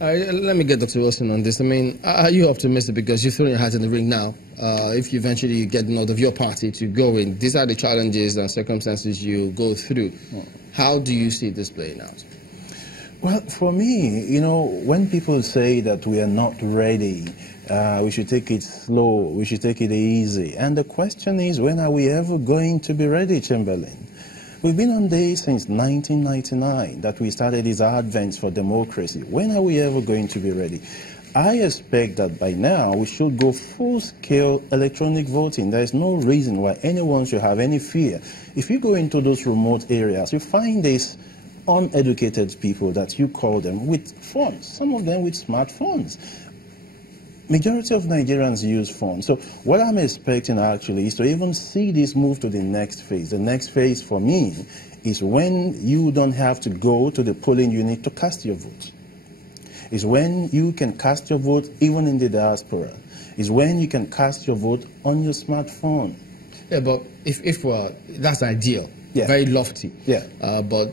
Let me get Dr. Wilson on this. I mean, are you optimistic because you're throwing your hat in the ring now? If you eventually get the nod of your party to go in, these are the challenges and circumstances you go through. How do you see this playing out? Well, for me, you know, when people say that we are not ready, we should take it slow, we should take it easy. And the question is, when are we ever going to be ready, Chamberlain? We've been on this since 1999 that we started these advents for democracy. When are we ever going to be ready? I expect that by now we should go full-scale electronic voting. There is no reason why anyone should have any fear. If you go into those remote areas, you find these uneducated people that you call them with phones, some of them with smartphones. Majority of Nigerians use phones. So what I'm expecting actually is to even see this move to the next phase. The next phase for me is when you don't have to go to the polling unit to cast your vote. It's when you can cast your vote even in the diaspora. It's when you can cast your vote on your smartphone. Yeah, but if that's ideal, yeah, very lofty. Yeah. But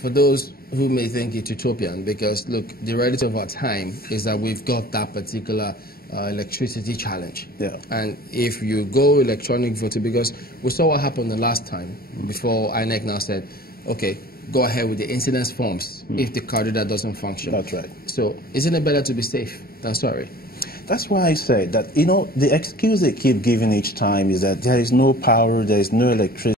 for those who may think it's utopian, because look, the reality of our time is that we've got that particular electricity challenge. Yeah. And if you go electronic voting, because we saw what happened the last time before INEC now said, okay, go ahead with the incidence forms if the card reader doesn't function. That's right. So isn't it better to be safe than sorry? That's why I said that, you know, the excuse they keep giving each time is that there is no power, there is no electricity.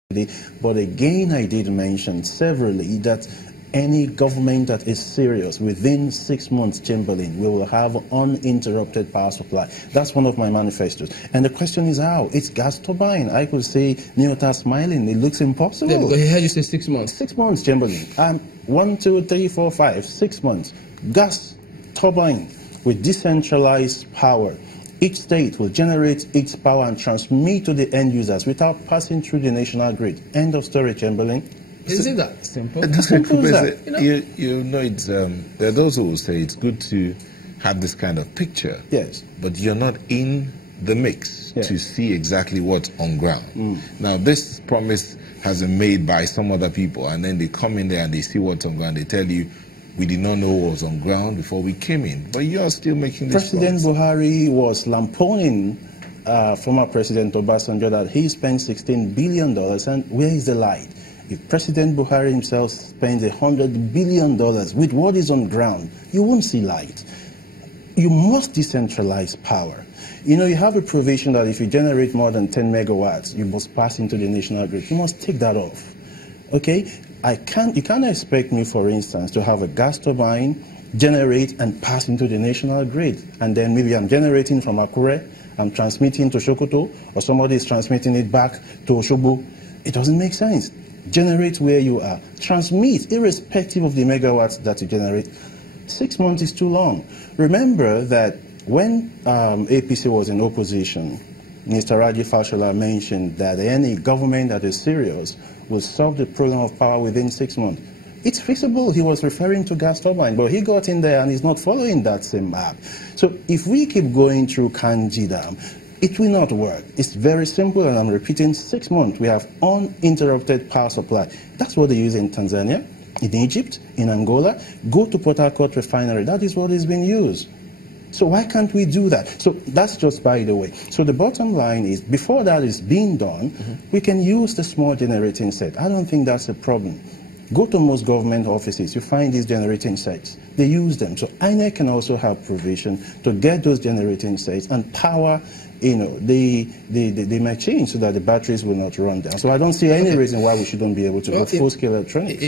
But again, I did mention severally that any government that is serious, within 6 months, Chamberlain, we will have uninterrupted power supply. That's one of my manifestos. And the question is how? It's gas turbine. I could say Nyota smiling. It looks impossible. Yeah, because he heard you say 6 months. 6 months, Chamberlain. 1, 2, 3, 4, 5, 6 months. Gas turbine with decentralized power. Each state will generate its power and transmit to the end users without passing through the national grid. End of story, Chamberlain. Is it that simple? You know, it's, there are those who will say it's good to have this kind of picture. Yes. But you're not in the mix to see exactly what's on ground. Now, this promise has been made by some other people, and then they come in there and they see what's on ground. They tell you, we did not know what was on ground before we came in. But you're still making this President Buhari was lampooning former President Obasanjo that he spent $16 billion, and where is the light? If President Buhari himself spends $100 billion with what is on ground, you won't see light. You must decentralize power. You know, you have a provision that if you generate more than 10 megawatts, you must pass into the national grid. You must take that off. Okay? You can't expect me, for instance, to have a gas turbine, generate and pass into the national grid. And then maybe I'm generating from Akure, I'm transmitting to Sokoto, or somebody is transmitting it back to Osogbo. It doesn't make sense. Generate where you are. Transmit, irrespective of the megawatts that you generate. 6 months is too long. Remember that when APC was in opposition, Mr. Raji Fashola mentioned that any government that is serious will solve the problem of power within 6 months. It's feasible. He was referring to gas turbine, but he got in there and he's not following that same map. So if we keep going through Kanji Dam, it will not work. It's very simple, and I'm repeating, 6 months, we have uninterrupted power supply. That's what they use in Tanzania, in Egypt, in Angola. Go to Port Harcourt refinery. That is what is being used. So why can't we do that? So that's just by the way. So the bottom line is, before that is being done, we can use the small generating set. I don't think that's a problem. Go to most government offices, you find these generating sets. They use them. So INEC can also have provision to get those generating sets and power, you know, the machines so that the batteries will not run down. So I don't see any reason why we shouldn't be able to go full-scale electronics.